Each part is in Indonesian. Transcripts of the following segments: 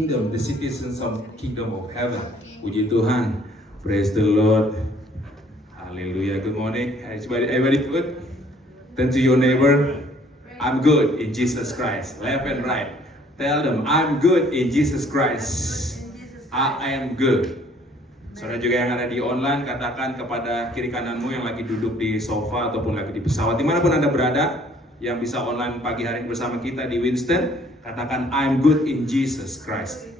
Kingdom, the citizens of kingdom of heaven. Puji Tuhan. Praise the Lord. Hallelujah. Good morning. Everybody good? Turn to your neighbor. I'm good in Jesus Christ. Left and right. Tell them, I'm good in Jesus Christ. I am good. Saudara juga yang ada di online, katakan kepada kiri kananmu yang lagi duduk di sofa ataupun lagi di pesawat, dimanapun Anda berada, yang bisa online pagi hari ini bersama kita di Winston, katakan I'm good in Jesus Christ.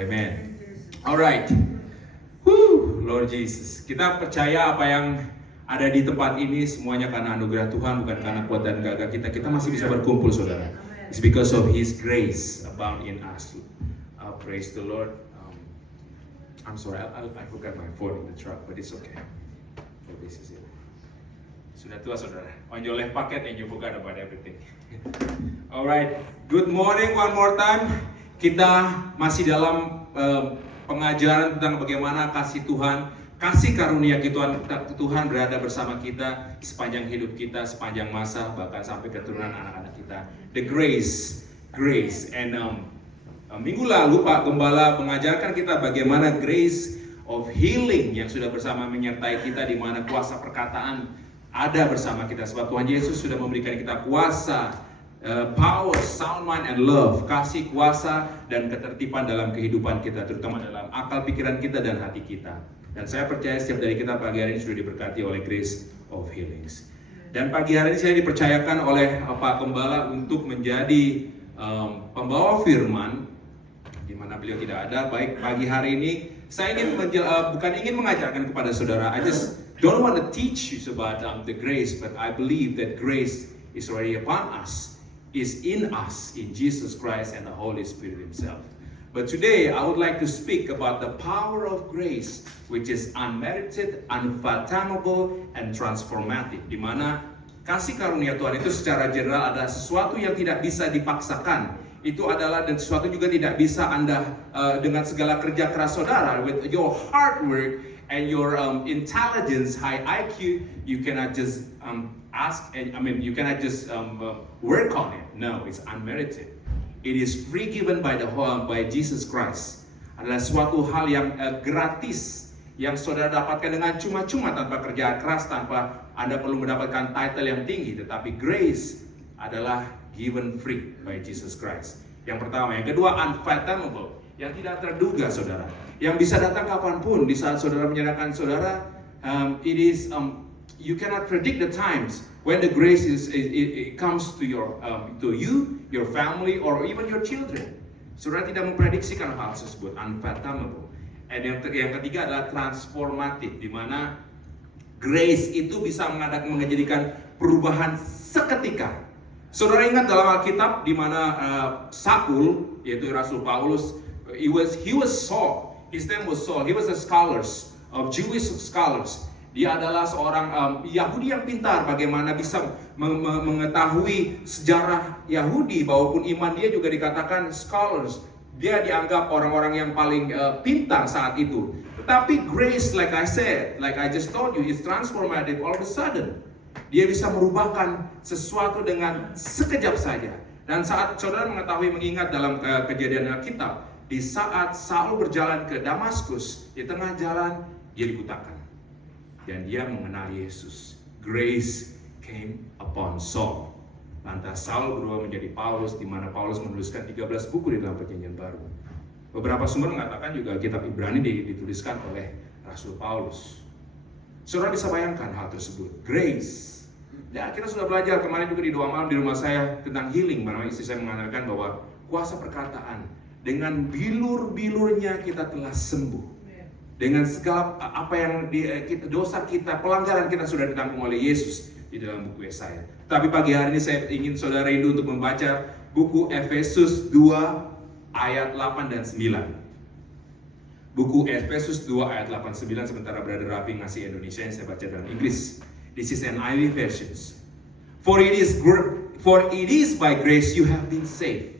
Amen. Alright. Lord Jesus. Kita percaya apa yang ada di tempat ini semuanya karena anugerah Tuhan, bukan karena kuat dan gagah kita. Kita masih bisa berkumpul, saudara. It's because of His grace abound in us. Praise the Lord. I'm sorry, I forgot my phone in the truck, but it's okay. So this is it. Sudah tua, saudara. On your left pocket and you forgot about everything. Alright, good morning one more time. Kita masih dalam pengajaran tentang bagaimana kasih Tuhan, kasih karunia Tuhan berada bersama kita sepanjang hidup kita, sepanjang masa, bahkan sampai keturunan anak-anak kita. The grace. And minggu lalu Pak Gembala mengajarkan kita bagaimana grace of healing yang sudah bersama menyertai kita, di mana kuasa perkataan ada bersama kita, sebab Tuhan Yesus sudah memberikan kita kuasa, power, sound mind and love, kasih, kuasa dan ketertiban dalam kehidupan kita, terutama dalam akal pikiran kita dan hati kita. Dan saya percaya setiap dari kita pagi hari ini sudah diberkati oleh grace of healings. Dan pagi hari ini saya dipercayakan oleh Pak Gembala untuk menjadi pembawa firman, di mana beliau tidak ada. Baik, pagi hari ini saya ingin bukan ingin mengajarkan kepada saudara. I just don't want to teach you about the grace, but I believe that grace is already upon us, is in us, in Jesus Christ and the Holy Spirit Himself. But today I would like to speak about the power of grace, which is unmerited, unfathomable, and transformative. Di mana kasih karunia Tuhan itu secara general adalah sesuatu yang tidak bisa dipaksakan. Itu adalah dan sesuatu juga tidak bisa Anda dengan segala kerja keras saudara, with your hard work and your intelligence, high IQ, you cannot just you cannot just work on it. No, it's unmerited. It is free given by by Jesus Christ. Adalah suatu hal yang gratis yang saudara dapatkan dengan cuma-cuma, tanpa kerja keras, tanpa Anda perlu mendapatkan title yang tinggi. Tetapi grace adalah given free by Jesus Christ. Yang pertama. Yang kedua, unfathomable, yang tidak terduga, saudara, yang bisa datang kapanpun di saat saudara menyerahkan saudara. It is you cannot predict the times when the grace it comes to you, your family, or even your children. Saudara tidak memprediksikan hal tersebut. Unfathomable. And yang ketiga adalah transformative, di mana grace itu bisa menjadikan perubahan seketika. Saudara ingat dalam Alkitab di mana Saul, yaitu Rasul Paulus, he was Saul. His name was Saul. He was a Jewish scholars. Dia adalah seorang Yahudi yang pintar, bagaimana bisa mengetahui sejarah Yahudi, maupun iman dia juga dikatakan scholars. Dia dianggap orang-orang yang paling pintar saat itu. Tetapi grace, like I just told you, is transformative all of a sudden. Dia bisa merubahkan sesuatu dengan sekejap saja. Dan saat saudara mengingat dalam kejadian Alkitab, di saat Saul berjalan ke Damaskus, di tengah jalan dia dibutakan. Dan dia mengenal Yesus. Grace came upon Saul. Lantas Saul berubah menjadi Paulus, di mana Paulus menuliskan 13 buku di dalam Perjanjian Baru. Beberapa sumber mengatakan juga kitab Ibrani dituliskan oleh Rasul Paulus. Saudara bisa bayangkan hal tersebut. Grace. Ya, kita sudah belajar kemarin juga di doa malam di rumah saya tentang healing. Mana istri saya mengatakan bahwa kuasa perkataan, dengan bilur-bilurnya kita telah sembuh. Dengan segala apa yang dosa kita, pelanggaran kita sudah ditanggung oleh Yesus di dalam buku Yesaya. Tapi pagi hari ini saya ingin saudara rindu untuk membaca buku Efesus 2 ayat 8 dan 9. Buku Efesus 2 ayat 8-9, sementara Brother Rafi ngasih Indonesia yang saya baca dalam Inggris. This is NIV versions. For it is by grace you have been saved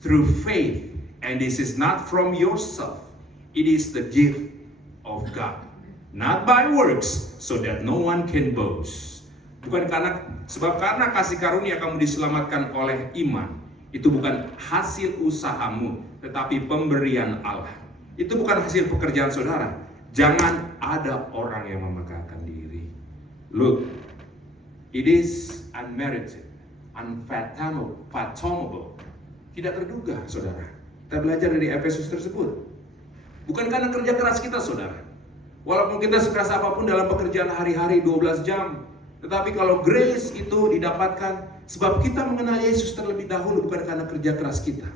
through faith, and this is not from yourself. It is the gift of God, not by works, so that no one can boast. Bukan karena kasih karunia kamu diselamatkan oleh iman. Itu bukan hasil usahamu, tetapi pemberian Allah. Itu bukan hasil pekerjaan saudara. Jangan ada orang yang memegahkan diri. Look, it is unmerited, unfathomable. Tidak terduga, saudara. Kita belajar dari Efesus tersebut. Bukan karena kerja keras kita, saudara. Walaupun kita sekeras apapun dalam pekerjaan hari-hari 12 jam. Tetapi kalau grace itu didapatkan sebab kita mengenal Yesus terlebih dahulu, bukan karena kerja keras kita.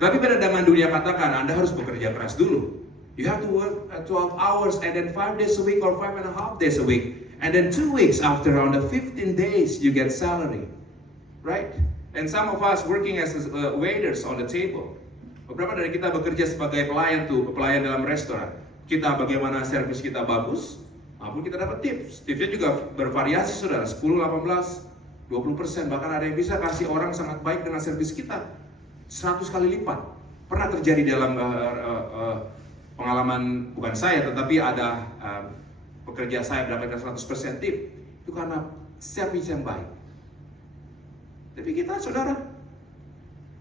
Tapi pada zaman dunia katakan, Anda harus bekerja keras dulu. You have to work 12 hours and then 5 days a week or 5.5 days a week. And then 2 weeks after, on the 15 days, you get salary. Right? And some of us working as waiters on the table. Beberapa dari kita bekerja sebagai pelayan dalam restoran. Kita bagaimana servis kita bagus, maupun kita dapat tips. Tipsnya juga bervariasi, saudara. 10, 18, 20%, bahkan ada yang bisa kasih orang sangat baik dengan servis kita 100 kali lipat. Pernah terjadi dalam pengalaman bukan saya, tetapi ada pekerja saya mendapatkan 100% tip. Itu karena servis yang baik. Tapi kita, saudara,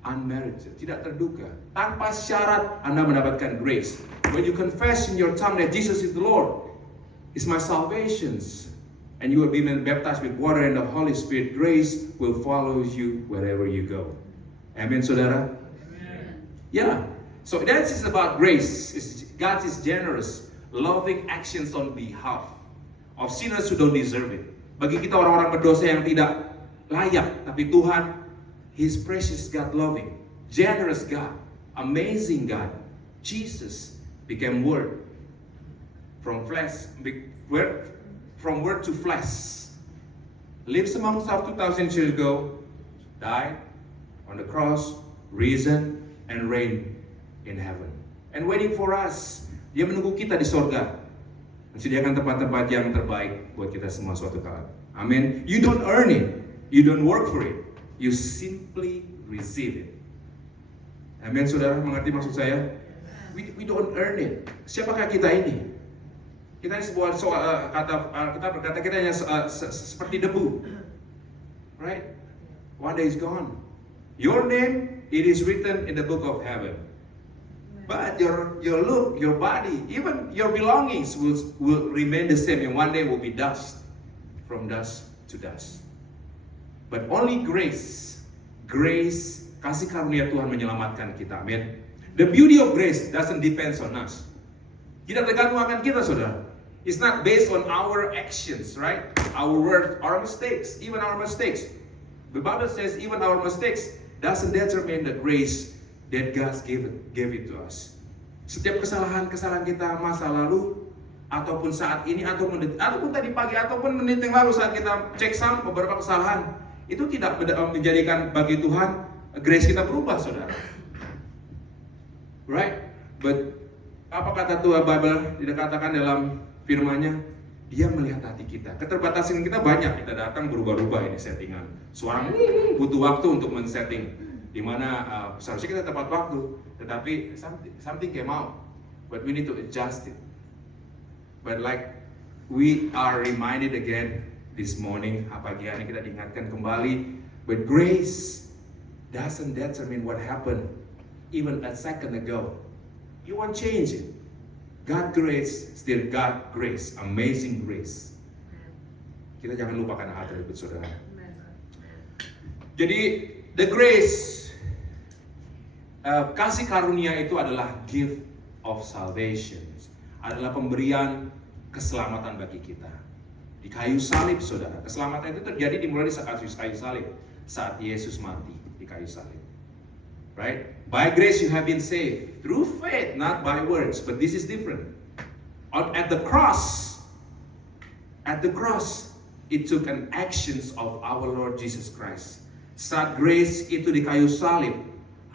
unmerited, tidak terduga, tanpa syarat Anda mendapatkan grace. When you confess in your tongue that Jesus is the Lord, is my salvation, and you have been baptized with water and the Holy Spirit, grace will follow you wherever you go. Amen, saudara? Amen. Yeah. So that is about grace. God is generous, loving actions on behalf of sinners who don't deserve it. Bagi kita orang-orang berdosa yang tidak layak, tapi Tuhan, His precious God, loving, generous God, amazing God, Jesus became Word from word to flesh, lives amongst us 2,000 years ago, died on the cross, risen, and reigned in heaven. And waiting for us. Dia menunggu kita di sorga. Menyediakan tempat-tempat yang terbaik buat kita semua suatu kali. Amin. You don't earn it. You don't work for it. You simply receive it. Amin, saudara, mengerti maksud saya? We don't earn it. Siapakah kita ini? Kita ini sebuah kita berkata kita hanya seperti debu, right? One day is gone. Your name, it is written in the book of heaven. But your look, your body, even your belongings will remain the same, and one day will be dust, from dust to dust. But only grace, kasih karunia Tuhan menyelamatkan kita. Amin. The beauty of grace doesn't depend on us. Tidak tergantung akan kita, saudara. It's not based on our actions, right? Our words, our mistakes, even our mistakes. The Bible says even our mistakes doesn't determine the grace that God gave it to us. Setiap kesalahan kita masa lalu, ataupun saat ini, ataupun tadi pagi, ataupun menit yang lalu saat kita cek beberapa kesalahan, itu tidak menjadikan bagi Tuhan grace kita berubah, saudara. Right? But apa kata Tuhan Bible dikatakan dalam firman-Nya? Dia melihat hati kita. Keterbatasan kita banyak. Kita datang berubah-ubah ini settingan. Seorang butuh waktu untuk men-setting. Dimana seharusnya kita tepat waktu. Tetapi something came out. But we need to adjust it. But like we are reminded again this morning, pagi hari kita diingatkan kembali. But grace doesn't determine what happened even a second ago. You won't change it. God grace, still God grace, amazing grace. Kita jangan lupakan hal tersebut, saudara. Jadi, the grace, kasih karunia itu adalah gift of salvation, adalah pemberian keselamatan bagi kita. Di kayu salib, saudara. Keselamatan itu terjadi dimulai di saat kayu salib, saat Yesus mati di kayu salib. Right? By grace you have been saved through faith, not by works. But this is different. At the cross, it took an actions of our Lord Jesus Christ. Saat grace itu di kayu salib,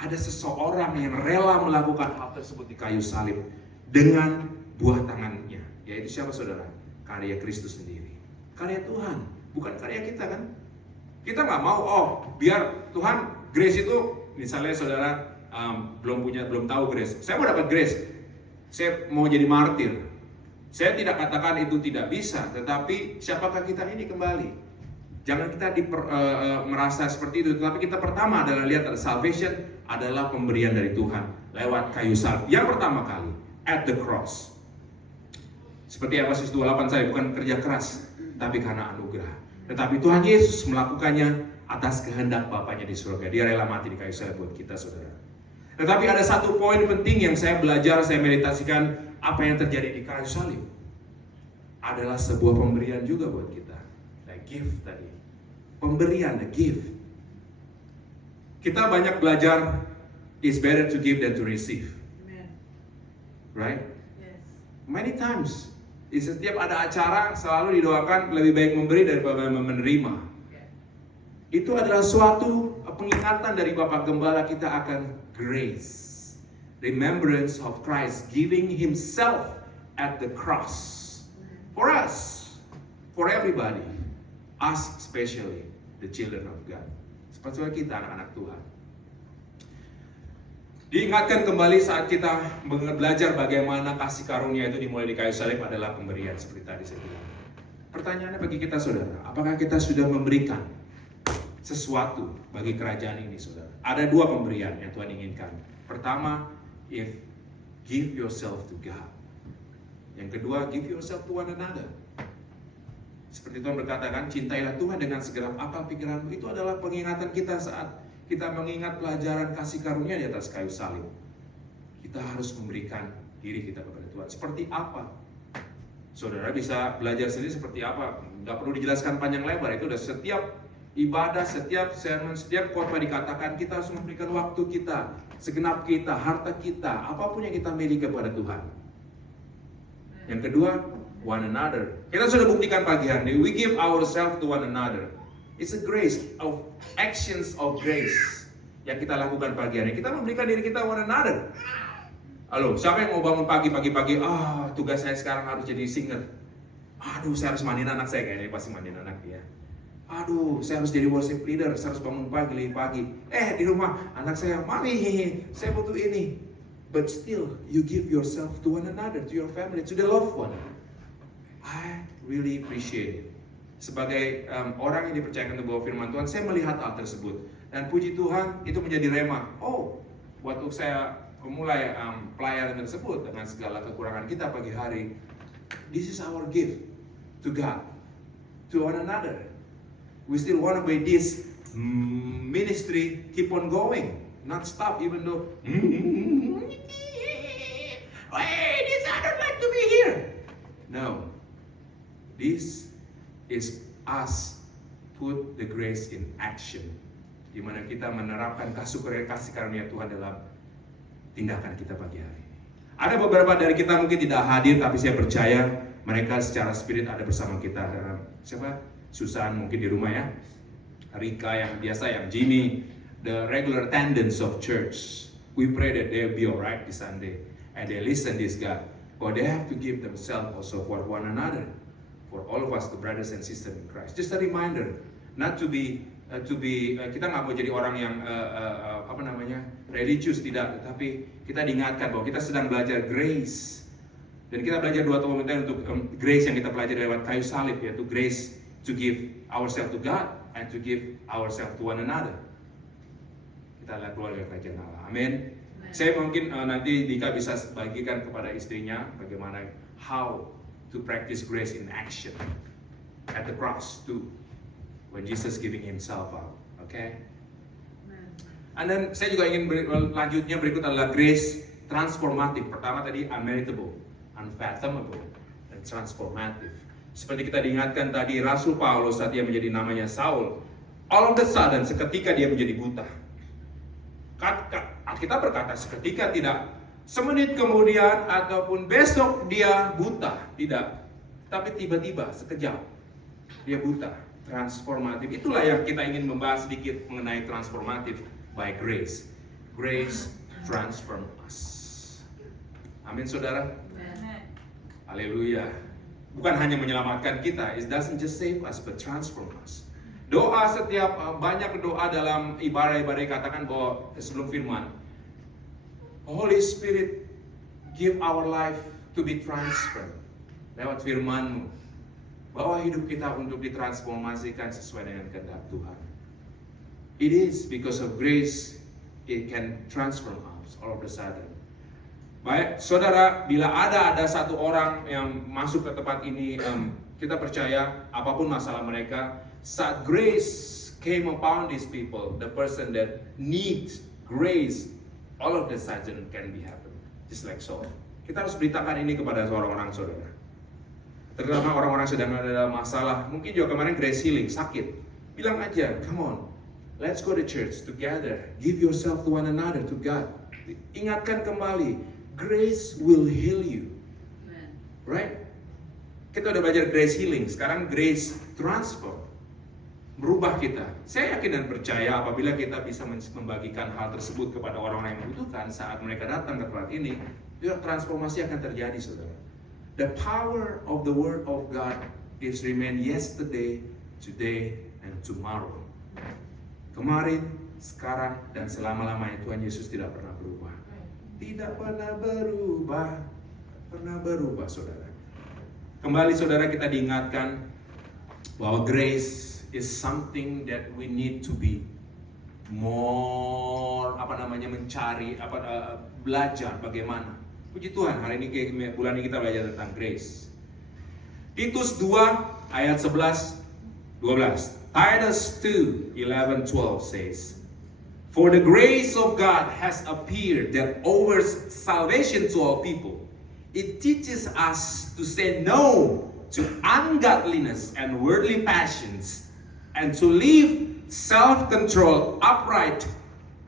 ada seseorang yang rela melakukan hal tersebut di kayu salib dengan buah tangannya. Yaitu siapa, saudara? Karya Kristus sendiri. Karya Tuhan, bukan karya kita, kan? Kita nggak mau, biar Tuhan grace itu. Misalnya saudara belum tahu grace. Saya mau dapat grace. Saya mau jadi martir. Saya tidak katakan itu tidak bisa, tetapi siapakah kita ini kembali? Jangan kita merasa seperti itu, tetapi kita pertama adalah lihat salvation adalah pemberian dari Tuhan lewat kayu salib. Yang pertama kali, at the cross. Seperti Efesus 2:8 saya, bukan kerja keras, tapi karena anugerah. Tetapi Tuhan Yesus melakukannya atas kehendak Bapaknya di surga. Dia rela mati di kayu salib buat kita, saudara. Tetapi ada satu poin penting yang saya belajar, saya meditasikan, apa yang terjadi di kayu salib adalah sebuah pemberian juga buat kita. Gift tadi, pemberian, the gift. Kita banyak belajar, it's better to give than to receive. Amen. Right? Yes. Many times, di setiap ada acara selalu didoakan lebih baik memberi daripada menerima. Itu adalah suatu pengingatan dari Bapak Gembala kita akan grace, remembrance of Christ giving Himself at the cross for us, for everybody. Us especially, the children of God. Seperti kita anak-anak Tuhan. Diingatkan kembali saat kita belajar bagaimana kasih karunia itu dimulai di kayu salib adalah pemberian seperti tadi saya bilang. Pertanyaannya bagi kita saudara, apakah kita sudah memberikan sesuatu bagi kerajaan ini saudara? Ada dua pemberian yang Tuhan inginkan. Pertama, give yourself to God. Yang kedua, give yourself to one another. Seperti Tuhan berkata kan, cintailah Tuhan dengan segenap akal pikiranmu. Itu adalah pengingatan kita saat kita mengingat pelajaran kasih karunia di atas kayu salib. Kita harus memberikan diri kita kepada Tuhan. Seperti apa? Saudara bisa belajar sendiri seperti apa. Gak perlu dijelaskan panjang lebar. Itu udah setiap ibadah, setiap sermon, setiap khotbah dikatakan kita harus memberikan waktu kita, segenap kita, harta kita, apapun yang kita miliki kepada Tuhan. Yang kedua, one another. Kita sudah buktikan pagi hari ini, we give ourselves to one another. It's a grace of actions of grace yang kita lakukan pagi hari ini. Kita memberikan diri kita one another. Halo, siapa yang mau bangun pagi-pagi? Tugas saya sekarang harus jadi singer. Aduh, saya harus mandiin anak saya, kayaknya pasti mandiin anak dia. Aduh, saya harus jadi worship leader, saya harus bangun pagi. Di rumah anak saya, mami, saya butuh ini. But still, you give yourself to one another, to your family, to the loved one. I really appreciate it. Sebagai orang yang dipercayakan untuk bawa firman Tuhan, saya melihat hal tersebut. Dan puji Tuhan, itu menjadi rema. Waktu saya memulai pelayanan tersebut dengan segala kekurangan kita pagi hari, this is our gift to God, to one another. We still want to make this ministry keep on going, not stop, even though I don't like to be here. No, this is us put the grace in action, di mana kita menerapkan kasih karunia Tuhan dalam tindakan kita pagi hari ini. Ada beberapa dari kita mungkin tidak hadir, tapi saya percaya mereka secara spirit ada bersama kita. Siapa? Susan mungkin di rumah ya. Rika yang biasa, yang Jimmy, the regular attendants of church. We pray that they'll be alright this Sunday and they listen this God. But they have to give themselves also for one another, for all of us, the brothers and sisters in Christ. Just a reminder, not to be kita nggak mau jadi orang yang religius, tidak, tapi kita diingatkan bahwa kita sedang belajar grace. Dan kita belajar dua komentar untuk grace yang kita pelajari lewat kayu salib, yaitu grace to give ourselves to God and to give ourselves to one another. Kita adalah keluarga kerajaan Allah. Amin. Saya mungkin nanti Dika bisa bagikan kepada istrinya bagaimana how to practice grace in action at the cross too, when Jesus giving Himself out. Okay? And then saya juga ingin lanjutnya berikut adalah grace transformatif. Pertama tadi unmeritable, unfathomable, dan transformative. Seperti kita diingatkan tadi, Rasul Paulus saat dia menjadi namanya Saul, all of the sudden seketika dia menjadi buta. Kita berkata seketika, tidak semenit kemudian ataupun besok dia buta, tidak. Tapi tiba-tiba sekejap dia buta. Transformatif. Itulah yang kita ingin membahas sedikit mengenai transformatif by grace. Grace transform us. Amin saudara. Haleluya. Bukan hanya menyelamatkan kita, it doesn't just save us but transform us. Doa setiap banyak doa dalam ibadah-ibadah katakan bahwa sebelum firman, Holy Spirit give our life to be transformed lewat firman-Mu. bahwa hidup kita untuk ditransformasikan sesuai dengan kehendak Tuhan. It is because of grace, it can transform us all of a sudden. Baik, saudara, bila ada satu orang yang masuk ke tempat ini, kita percaya apapun masalah mereka, saat grace came upon these people, the person that needs grace, all of the sudden can be happen, just like so. Kita harus beritakan ini kepada orang-orang saudara. Terutama orang-orang sedang ada dalam masalah, mungkin juga kemarin grace healing, sakit. Bilang aja, come on, let's go to church together. Give yourself to one another, to God. Ingatkan kembali, grace will heal you. Right? Kita udah belajar grace healing, sekarang grace transfer. Merubah kita. Saya yakin dan percaya apabila kita bisa membagikan hal tersebut kepada orang-orang yang membutuhkan saat mereka datang ke tempat ini, transformasi akan terjadi, saudara. The power of the word of God is remain yesterday, today, and tomorrow. Kemarin, sekarang, dan selama-lamanya Tuhan Yesus tidak pernah berubah. Tidak pernah berubah, saudara. Kembali saudara, kita diingatkan bahwa grace is something that we need to be more, mencari, belajar bagaimana. Puji Tuhan, hari ini bulan ini kita belajar tentang grace. Titus 2 ayat 11, 12. Titus 2, 11, 12 says, "For the grace of God has appeared that offers salvation to all people. It teaches us to say no to ungodliness and worldly passions, and to live self-controlled, upright,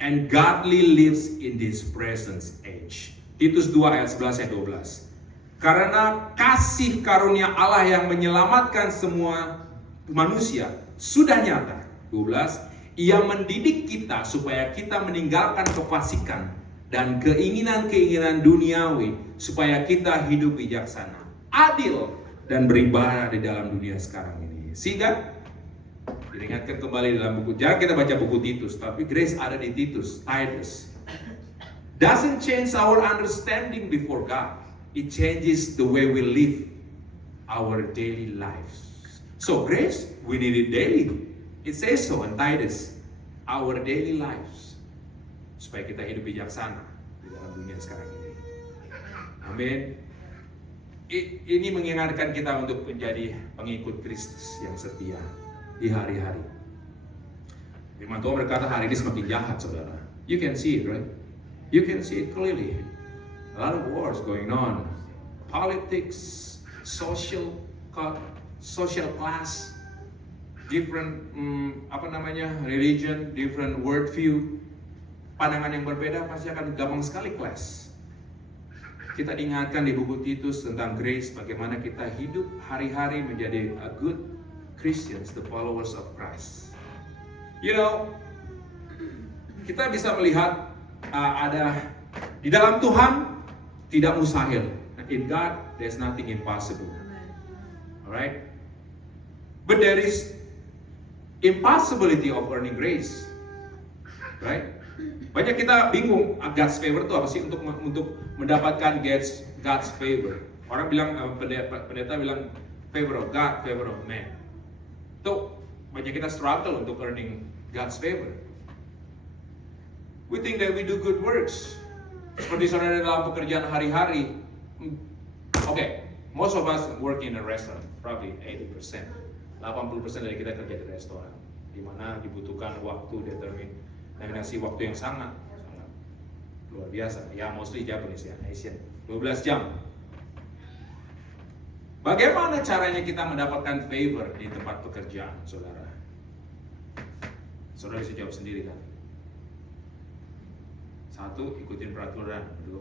and godly lives in this present age." Titus 2 ayat 11 dan 12. Karena kasih karunia Allah yang menyelamatkan semua manusia sudah nyata. 12. Ia mendidik kita supaya kita meninggalkan kefasikan dan keinginan-keinginan duniawi, supaya kita hidup bijaksana, adil, dan beribadah di dalam dunia sekarang ini. Sehingga diingatkan kembali dalam buku. Jangan kita baca buku Titus, tapi grace ada di Titus. Doesn't change our understanding before God. It changes the way we live our daily lives. So grace, we need it daily. It says so in Titus, our daily lives, supaya kita hidup bijaksana di dalam dunia sekarang ini. Amin. Ini mengingatkan kita untuk menjadi pengikut Kristus yang setia di hari-hari. Firman Tuhan berkata hari ini semakin jahat, saudara. You can see it, right? You can see it clearly. A lot of wars going on. Politics, social class, different religion, different worldview. Pandangan yang berbeda pasti akan gampang sekali clash. Kita diingatkan di buku Titus tentang grace, bagaimana kita hidup hari-hari menjadi a good Christians, the followers of Christ. You know, kita bisa melihat ada di dalam Tuhan tidak mustahil. In God, there's nothing impossible. Alright? But there is impossibility of earning grace. Right? Banyak kita bingung, God's favor itu apa sih untuk mendapatkan God's favor. Orang bilang, pendeta bilang favor of God, favor of man. Tuh, banyak kita struggle untuk earning God's favor. We think that we do good works. Seperti saudara dalam pekerjaan hari-hari. Okay, most of us work in a restaurant, probably 80%. 80% dari kita kerja di restoran, di mana dibutuhkan waktu determinasi waktu yang sangat luar biasa. Ya, mostly Japanese ya, Asian. 12 jam. Bagaimana caranya kita mendapatkan favor di tempat pekerjaan, saudara? Saudara bisa jawab sendiri kan? Satu, ikutin peraturan. Dua,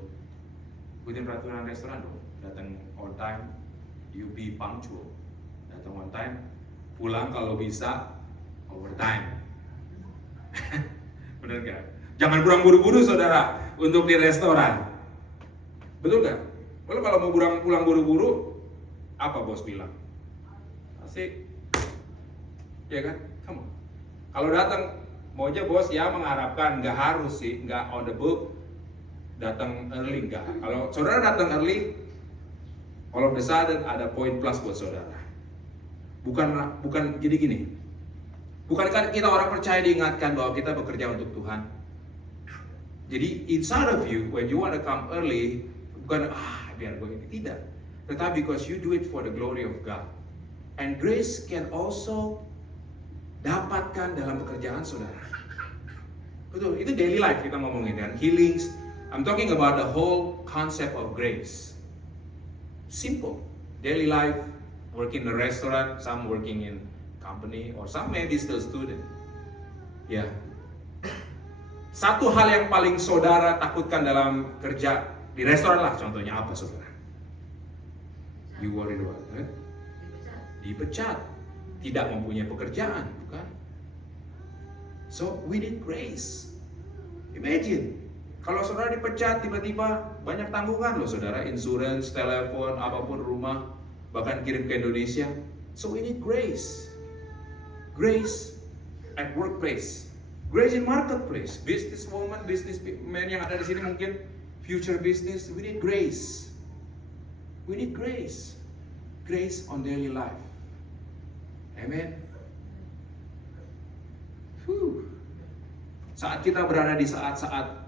ikutin peraturan restoran dong. Datang on time, you be punctual. Datang on time, pulang kalau bisa overtime. Bener gak? Jangan pulang buru-buru, saudara, untuk di restoran. Betul gak? Lalu kalau mau pulang buru-buru, apa bos bilang? Asik. Ya kan? Come on. Kalau datang, mau aja bos ya mengharapkan, nggak harus sih, nggak on the book, datang early nggak. Kalau saudara datang early, all of a sudden ada poin plus buat saudara. Bukan jadi gini. Bukankah kita orang percaya diingatkan bahwa kita bekerja untuk Tuhan? Jadi inside of you, when you want to come early, bukan biar gue ini, tidak. Tetapi because you do it for the glory of God. And grace can also dapatkan dalam pekerjaan saudara. Betul, itu daily life kita ngomongin kan, healings. I'm talking about the whole concept of grace. Simple, daily life, working in a restaurant, some working in company, or some maybe still student. Ya. Satu hal yang paling saudara takutkan dalam kerja di restoran lah, contohnya apa saudara? You worried about it? Dipecat, tidak mempunyai pekerjaan, bukan? So we need grace. Imagine, kalau saudara dipecat tiba-tiba banyak tanggungan loh saudara, insurance, telepon, apapun rumah, bahkan kirim ke Indonesia. So we need grace. Grace at workplace. Grace in marketplace. Business woman, business man yang ada di sini mungkin future business. We need grace. We need grace. Grace on daily life. Amen. Saat kita berada di saat-saat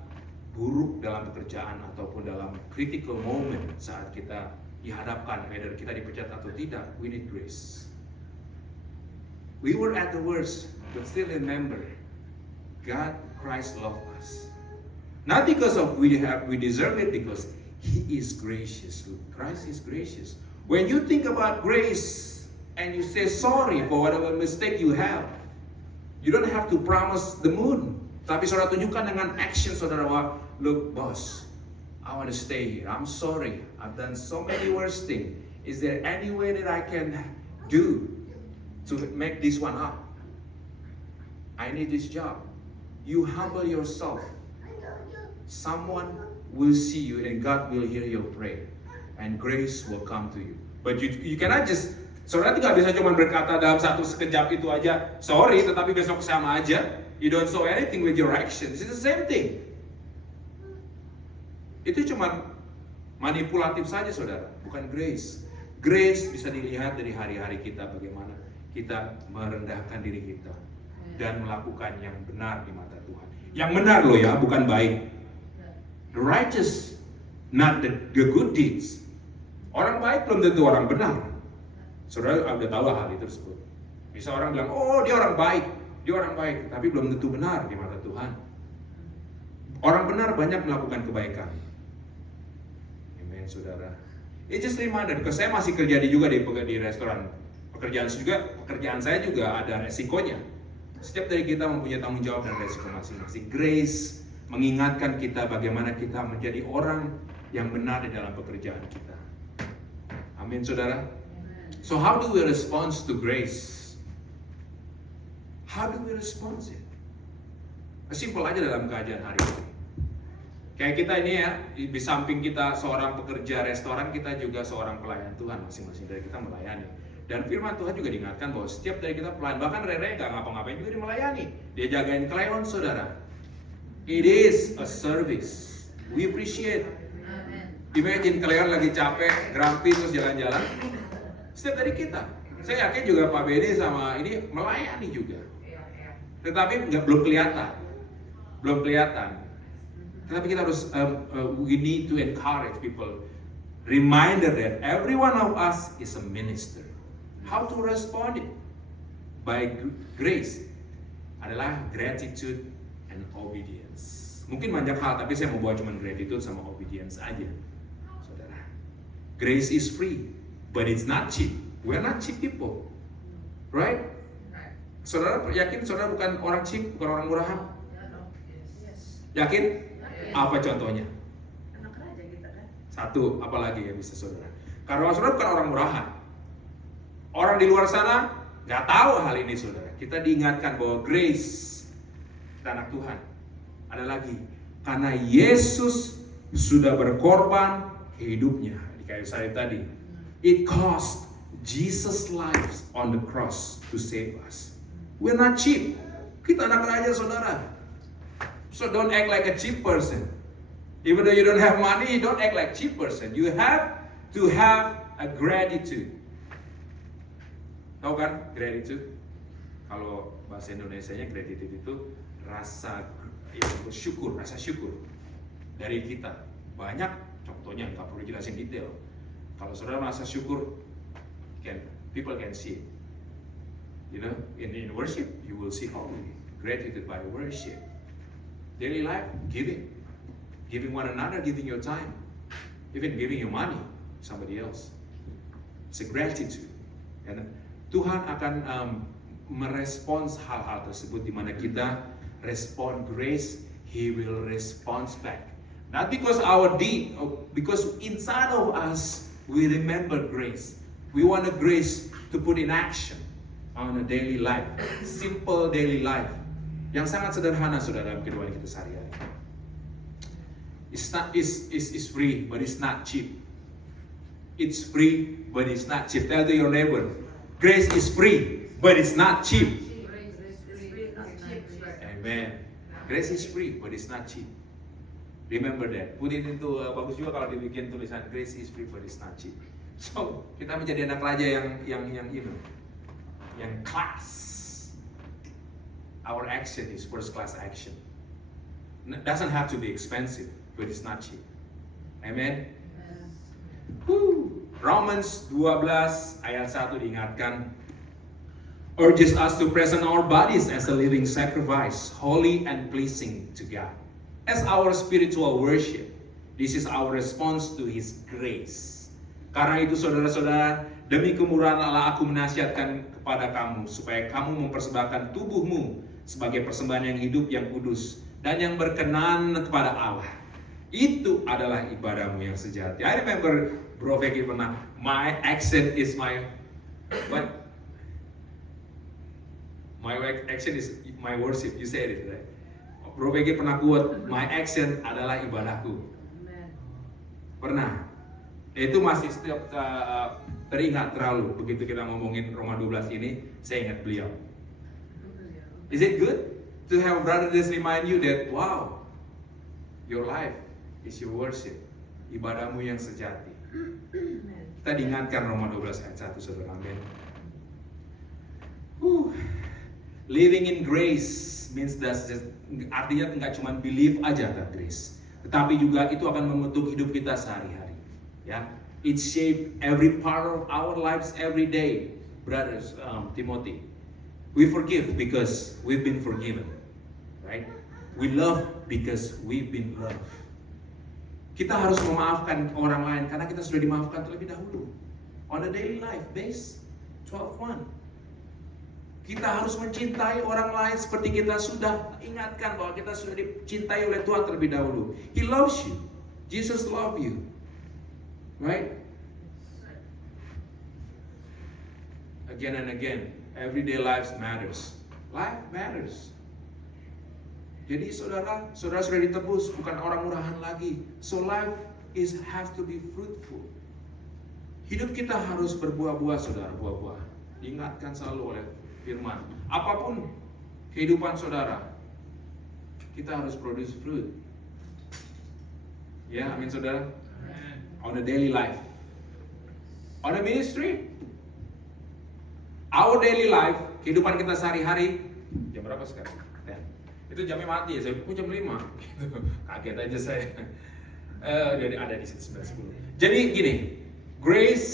buruk dalam pekerjaan ataupun dalam critical moment, saat kita dihadapkan, whether kita dipecat atau tidak, we need grace. We were at the worst, but still remember, God, Christ loved us. Not because of we deserve it, because He is gracious. Christ is gracious. When you think about grace and you say sorry for whatever mistake you have, you don't have to promise the moon. Tapi saudara tunjukkan dengan action saudara, look boss, I want to stay here. I'm sorry. I've done so many worse things. Is there any way that I can do to make this one up? I need this job. You humble yourself. Someone will see you and God will hear your prayer. And grace will come to you. But you cannot just, saudara tidak bisa cuma berkata dalam satu sekejap itu aja, sorry, tetapi besok sama aja. You don't show anything with your actions. It's the same thing. Itu cuma manipulatif saja saudara, bukan grace. Grace bisa dilihat dari hari-hari kita, bagaimana kita merendahkan diri kita dan melakukan yang benar di mata Tuhan. Yang benar loh ya, bukan baik. The righteous, not the good deeds. Orang baik belum tentu orang benar. Saudara udah tahu hal itu tersebut. Bisa orang bilang, oh dia orang baik, tapi belum tentu benar di mata Tuhan. Orang benar banyak melakukan kebaikan. Amen, saudara. It's just reminder, because saya masih kerja juga di restoran. Pekerjaan saya juga ada resikonya. Setiap dari kita mempunyai tanggung jawab dan resiko masing-masing. Grace mengingatkan kita bagaimana kita menjadi orang yang benar di dalam pekerjaan kita. Amin, saudara. So how do we respond to grace? How do we respond it? Simple aja dalam keadaan hari ini. Kayak kita ini ya, di samping kita seorang pekerja restoran, kita juga seorang pelayan Tuhan. Masing-masing dari kita melayani. Dan firman Tuhan juga diingatkan bahwa setiap dari kita pelayan, bahkan Rere gak ngapa-ngapain juga dia melayani. Dia jagain klien saudara. It is a service. We appreciate. Imagine klien lagi capek, grumpy terus jalan-jalan. Setiap dari kita. Saya yakin juga Pak Bedi sama ini melayani juga. Tetapi belum kelihatan. Tetapi kita harus, we need to encourage people. Reminder that every one of us is a minister. How to respond it? By grace adalah gratitude and obedience. Mungkin banyak hal, tapi saya mau bawa cuma gratitude sama obedience aja, saudara. Grace is free, but it's not cheap. We're not cheap people, right? Saudara yakin saudara bukan orang cheap, bukan orang murahan? Yakin? Apa contohnya? Anak raja kita kan? Satu, apalagi ya bisa saudara? Karena saudara bukan orang murahan. Orang di luar sana nggak tahu hal ini saudara. Kita diingatkan bahwa grace dan anak Tuhan. Ada lagi, karena Yesus sudah berkorban hidupnya di kayu salib tadi. It cost Jesus' life on the cross to save us. We're not cheap. Kita anak raja saudara. So don't act like a cheap person. Even though you don't have money, don't act like a cheap person. You have to have a gratitude. Tahu kan gratitude? Kalau bahasa Indonesianya gratitude itu rasa bersyukur, rasa syukur dari kita. Banyak contohnya, nggak perlu jelasin detail. Kalau saudara merasa syukur, people can see it. You know, in worship, you will see gratitude by worship. Daily life, giving one another, giving your time, even giving your money to somebody else. It's a gratitude. And Tuhan akan merespons hal-hal tersebut di mana kita respond grace, He will respond back. Not because our deed, because inside of us we remember grace. We want the grace to put in action on a daily life, simple daily life, yang sangat sederhana saudara dalam kehidupan kita sehari-hari. It's free, but it's not cheap. It's free, but it's not cheap. Tell to your neighbor, grace is free, but it's not cheap. Amen. Grace is free, but it's not cheap. Remember that. Put it into bagus juga kalau dibikin tulisan grace is free, but it's not cheap. So kita menjadi anak raja yang class. Our action is first class action. It doesn't have to be expensive, but it's not cheap. Amen. Romans 12 ayat 1 diingatkan, urges us to present our bodies as a living sacrifice, holy and pleasing to God. As our spiritual worship, this is our response to His grace. Karena itu saudara-saudara, demi kemurahan Allah aku menasihatkan kepada kamu, supaya kamu mempersembahkan tubuhmu sebagai persembahan yang hidup, yang kudus, dan yang berkenan kepada Allah. Itu adalah ibadahmu yang sejati. I remember Bro Vegi pernah, my accent is my, what? My accent is my worship, you said it, right? Bro Vegi pernah quote, my accent adalah ibadahku. Pernah. Itu masih setiap teringat terlalu. Begitu kita ngomongin Roma 12 ini, saya ingat beliau. Is it good to have brother just remind you that, wow, your life is your worship, ibadahmu yang sejati. Kita diingatkan Roma 12 ayat 1, saudara. Amin. Living in grace means that artinya nggak cuma believe aja that grace, tetapi juga itu akan membentuk hidup kita sehari-hari. Ya, it shape every part of our lives every day, brothers. Timothy, we forgive because we've been forgiven, right? We love because we've been loved. Kita harus memaafkan orang lain karena kita sudah dimaafkan terlebih dahulu. On a daily life base 12:1. Kita harus mencintai orang lain seperti kita sudah ingatkan bahwa kita sudah dicintai oleh Tuhan terlebih dahulu. He loves you. Jesus loves you. Right? Again and again, everyday life matters. Life matters. Jadi saudara sudah ditebus, bukan orang murahan lagi. So life has to be fruitful. Hidup kita harus berbuah-buah, saudara, buah-buah. Diingatkan selalu oleh firman. Apapun kehidupan saudara, kita harus produce fruit. Ya, amin saudara. On a daily life, on a ministry, our daily life, kehidupan kita sehari-hari. Jam berapa sekarang? Ya. Itu jamnya mati ya, saya jam 5. Kaget aja saya. Jadi ada di situ 9:10. Jadi gini, grace,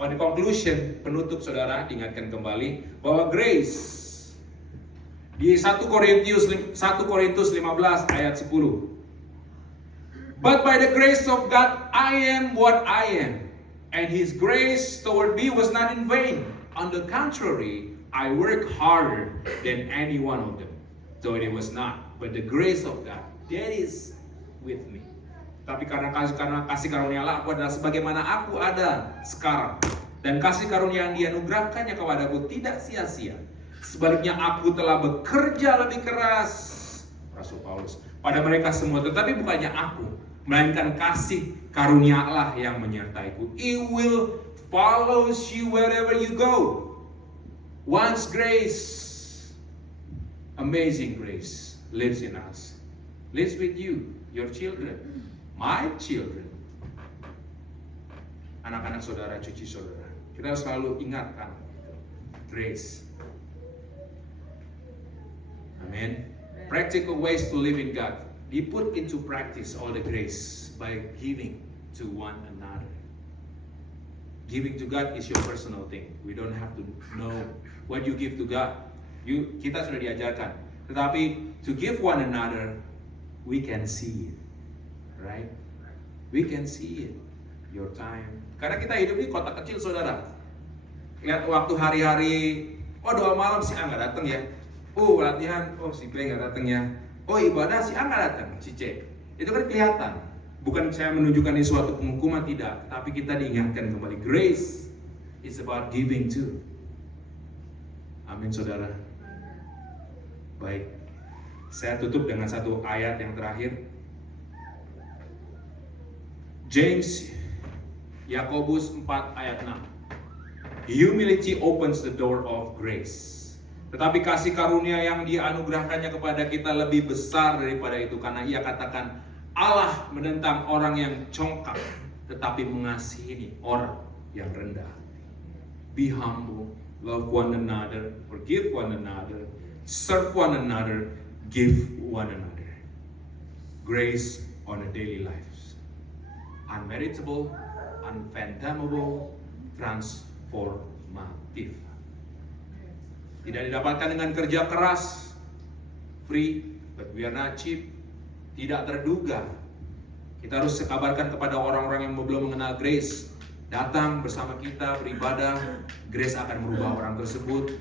on the conclusion, penutup saudara, diingatkan kembali bahwa grace di 1 Korintus 15 ayat 10. But by the grace of God, I am what I am. And His grace toward me was not in vain. On the contrary, I work harder than any one of them. Though it was not. But the grace of God, that is with me. Tapi karena kasih karunia Allah, aku adalah sebagaimana aku ada sekarang. Dan kasih karunia yang dianugerahkannya kepadaku tidak sia-sia. Sebaliknya aku telah bekerja lebih keras, Rasul Paulus, pada mereka semua. Tetapi bukannya aku, melainkan kasih karunia Allah yang menyertaiku. It will follow you wherever you go. Once grace, amazing grace, lives in us, lives with you, your children, my children, anak-anak saudara, cucu saudara. Kita harus selalu ingatkan. grace. Amen. Practical ways to live in God. We put into practice all the grace by giving to one another. Giving to God is your personal thing. We don't have to know what you give to God. Kita sudah diajarkan. Tetapi to give one another, we can see it, right? We can see it. Your time. Karena kita hidup di kota kecil, saudara. Lihat waktu hari-hari, oh doa malam si A nggak datang ya. Oh latihan, oh si B nggak datang ya. Oh ibadah si A nggak datang, si C. Itu kan kelihatan. Bukan saya menunjukkan ini suatu penghukuman, tidak. Tapi kita diingatkan kembali, grace is about giving too. Amin saudara. Baik, saya tutup dengan satu ayat yang terakhir. James, Yakobus 4 ayat 6. Humility opens the door of grace. Tetapi kasih karunia yang dianugerahkannya kepada kita lebih besar daripada itu. Karena ia katakan, Allah menentang orang yang congkak, tetapi mengasihi orang yang rendah hati. Be humble, love one another, forgive one another, serve one another, give one another. Grace on a daily lives. Unmeritable, unfathomable, transformative. Tidak didapatkan dengan kerja keras, free, but we are not cheap. Tidak terduga. Kita harus kabarkan kepada orang-orang yang belum mengenal grace. Datang bersama kita beribadah, grace akan merubah orang tersebut,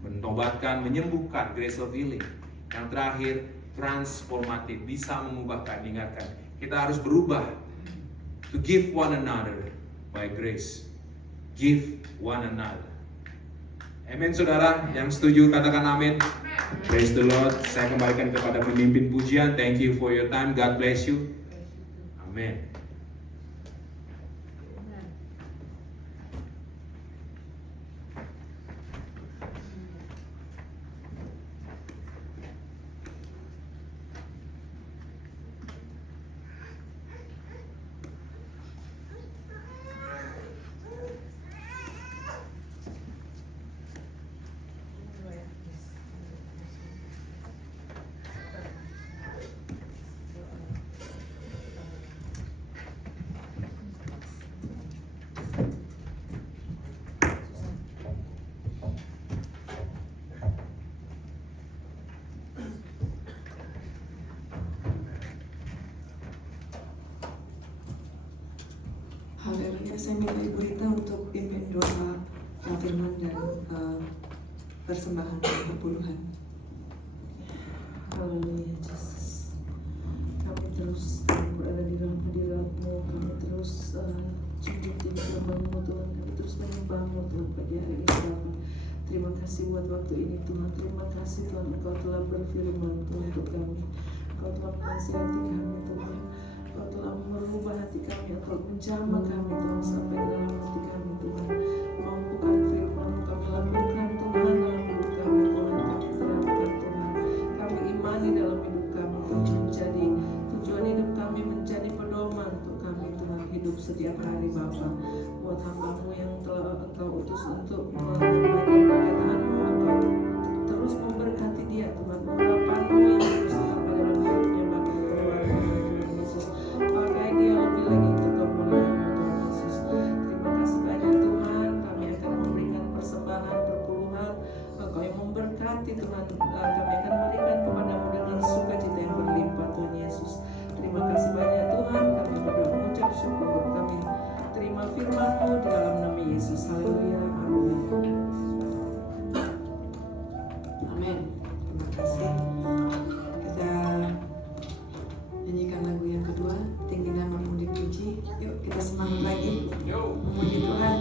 mentobatkan, menyembuhkan, grace of healing. Yang terakhir, transformatif, bisa mengubahkan, diingatkan. Kita harus berubah, to give one another by grace. Give one another. Amen saudara, yang setuju katakan amin. Praise the Lord. Saya kembalikan kepada pemimpin pujian. Thank you for your time. God bless you. Amen. Haleluya, saya minta Ibu Rita untuk pimpin doa firman dan persembahan perpuluhan. Haleluya Yesus. Kami terus berada di dalam hadirat-Mu. Kami terus junjung tinggi firman-Mu Tuhan. Kami terus menyembah-Mu Tuhan pagi hari ini Bapa. Terima kasih buat waktu ini Tuhan. Terima kasih Tuhan Engkau telah berfirman Tuhan untuk kami. Engkau telah menasihati kami Tuhan. Engkau telah merubah hati kami, Engkau menjamah kami Tuhan sampai ke dalam hati kami Tuhan. Mampukan firman-Mu kami lakukan Tuhan dalam hidup kami Tuhan. Kami terapkan Tuhan. Kami imani dalam hidup kami Tuhan. Menjadi tujuan hidup kami menjadi pedoman untuk kami Tuhan. Hidup setiap hari Bapa. Buat hamba-Mu yang telah Engkau utus untuk menyampaikan perkataan-Mu, Engkau terus memberkati dia Tuhan. Urapan-Mu yang terus tanpa dalam hidupnya makin keluar Tuhan Yesus. Pakai dia lebih lagi untuk kemuliaan-Mu Tuhan Yesus. Terima kasih banyak Tuhan. Kami akan memberikan persembahan perpuluhan. Engkau yang memberkati Tuhan. Kami akan berikan kepadamu dengan sukacita yang berlimpah Tuhan Yesus. Terima kasih banyak Tuhan. Kami berdoa mengucap syukur. Kami terima firman-Mu di dalam nama Yesus. Haleluya. Amin. Amin. Terima kasih. Kita nyanyikan lagu yang kedua, Tinggi Namamu Dipuji. Yuk kita semangat lagi memuji Tuhan.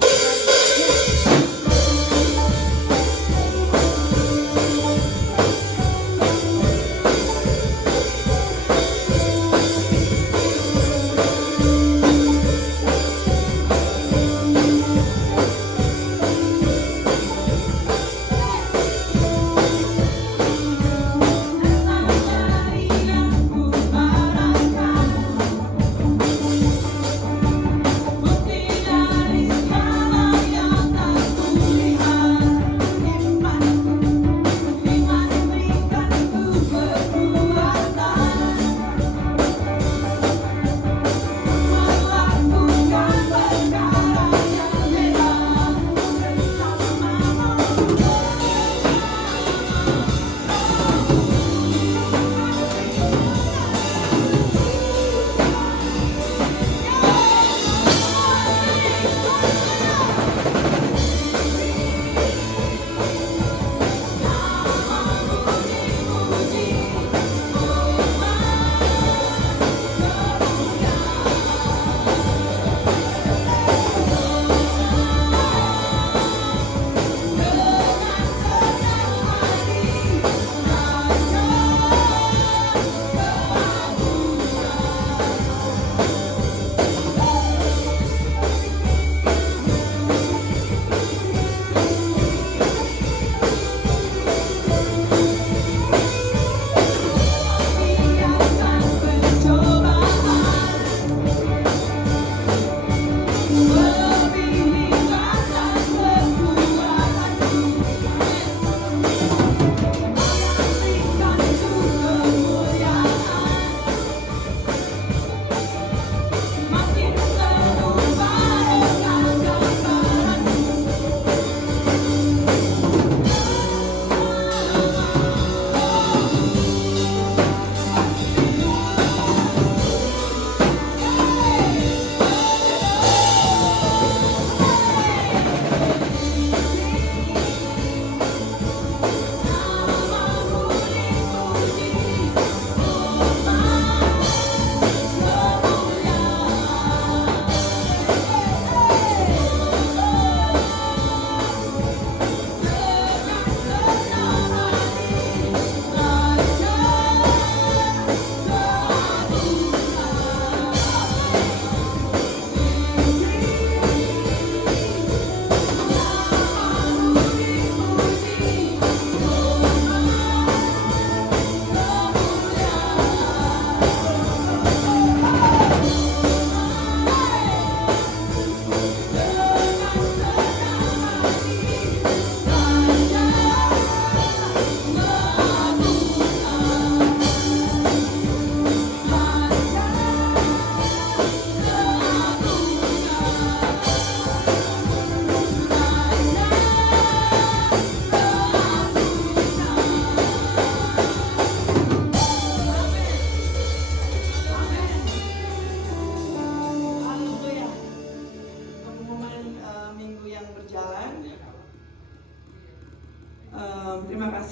Bukti dari segala yang tak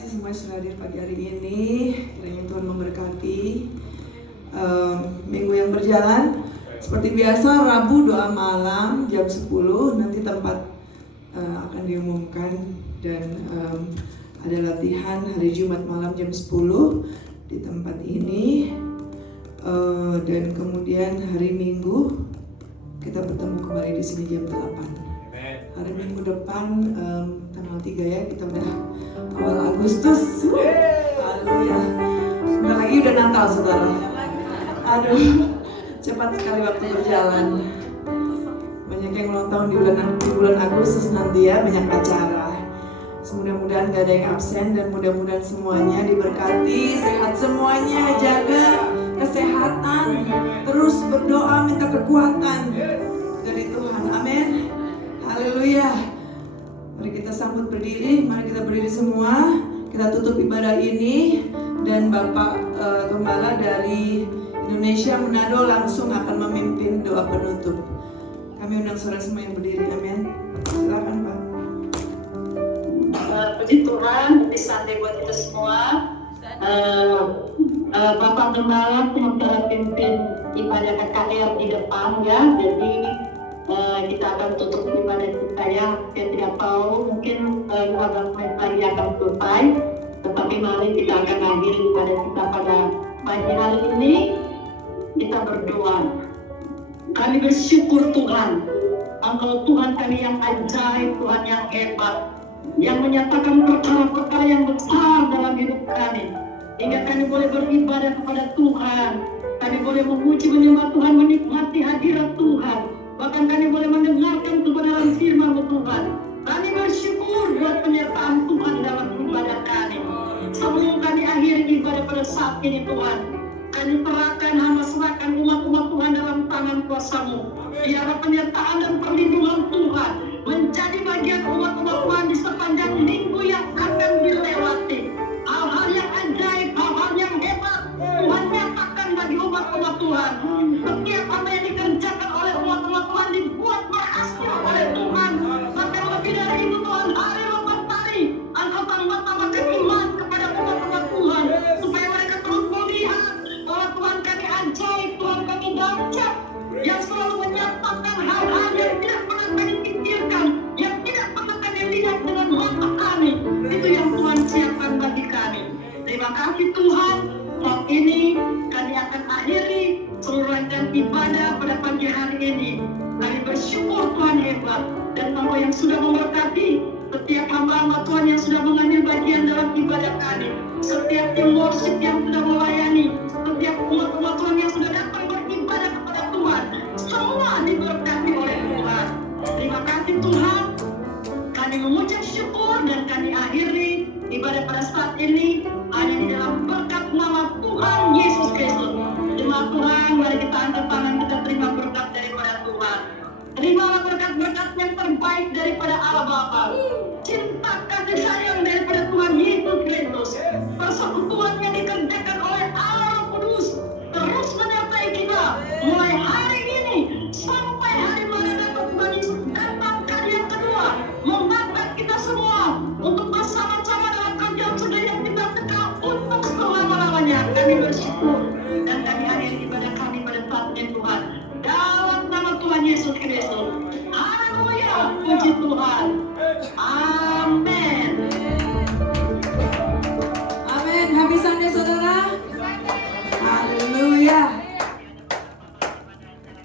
kasih semua yang sudah hadir pagi hari ini. Kiranya Tuhan memberkati minggu yang berjalan. Seperti biasa, Rabu doa malam jam 10. Nanti tempat akan diumumkan. Dan ada latihan hari Jumat malam jam 10 di tempat ini. Dan kemudian hari Minggu kita bertemu kembali di sini jam 8. Hari Minggu depan tanggal 3 ya, kita udah awal Agustus. Haleluya. Sebentar lagi udah Natal, saudara. Aduh, cepat sekali waktu berjalan. Banyak yang ulang tahun di bulan Agustus nanti ya, banyak acara. Mudah-mudahan gak ada yang absen dan mudah-mudahan semuanya diberkati, sehat semuanya, jaga kesehatan, terus berdoa minta kekuatan dari Tuhan. Amin. Haleluya. Mari kita sambut berdiri, mari kita berdiri semua. Kita tutup ibadah ini dan Bapak Gembala dari Indonesia Manado langsung akan memimpin doa penutup. Kami undang saudara semua yang berdiri. Amin. Silakan Pak. Puji Tuhan, lebih santai buat kita semua. Bapak Gembala sementara pimpin ibadah KKR di depan ya. Jadi kita akan tutup ibadah kita ya. Saya tidak tahu, mungkin 15 menit lagi akan selesai. Tetapi mari kita akan akhiri ibadah kita pada pagi hari ini. Kita berdoa. Kami bersyukur Tuhan, Engkau Tuhan kami yang ajaib, Tuhan yang hebat, yang menyatakan perkara-perkara yang besar dalam hidup kami, hingga kami boleh beribadah kepada Tuhan. Kami boleh memuji menyembah Tuhan, menikmati hadirat Tuhan, bahkan kami boleh mendengarkan kebenaran firman Tuhan. Kami bersyukur buat penyertaan Tuhan dalam ibadah kami. Sebelum kami akhiri ibadah pada saat ini Tuhan, kami serahkan, hamba serahkan umat-umat Tuhan dalam tangan kuasa-Mu. Biarlah penyertaan dan perlindungan Tuhan menjadi bagian umat-umat Tuhan di sepanjang minggu yang akan dilewati. Hal-hal yang ajaib, hal-hal yang hebat Tuhan nyatakan bagi umat-umat Tuhan. Setiap apa yang dikerjakan oleh umat-umat Tuhan dibuat berhasil oleh Tuhan. Bahkan lebih dari itu Tuhan, hari lepas hari Engkau tambah-tambahkan iman kepada umat-umat Tuhan, supaya mereka terus melihat bahwa Tuhan kami ajaib, Tuhan kami dahsyat, yang selalu menyatakan hal-hal yang tidak pernah kami pikirkan, yang tidak pernah kami lihat dengan mata kami. Itu yang Tuhan siapkan bagi kami. Terima kasih Tuhan. Saat ini kami akan akhiri seluruh rangkaian ibadah pada pagi hari ini. Kami bersyukur Tuhan hebat, dan Engkau yang sudah memberkati setiap hamba-hamba Tuhan yang sudah mengambil bagian dalam ibadah kami, setiap tim worship yang sudah melayani, setiap umat-umat Tuhan yang sudah datang beribadah kepada Tuhan, semua diberkati oleh Tuhan. Terima kasih Tuhan. Kami mengucap syukur dan kami akhiri ibadah pada saat ini hanya di dalam berkat nama Tuhan Yesus Kristus. Terima Tuhan, mari kita angkat tangan, kita terima berkat daripada Tuhan. Terimalah berkat-berkat yang terbaik daripada Allah Bapa, cinta kasih sayang daripada Tuhan Yesus Kristus, persekutuan yang dikerjakan oleh Allah Roh Kudus terus menyertai kita mulai hari ini sampai hari mana dapat Tuhan Yesus datang kali yang kedua, mengangkat kita semua untuk bersama-sama dalam kerjaan sudah yang kita tegak untuk selama-lamanya. Kami bersyukur dan kami akhiri ibadah kami pada saat ini Tuhan, dalam nama Tuhan Yesus Kristus. Haleluya, puji Tuhan.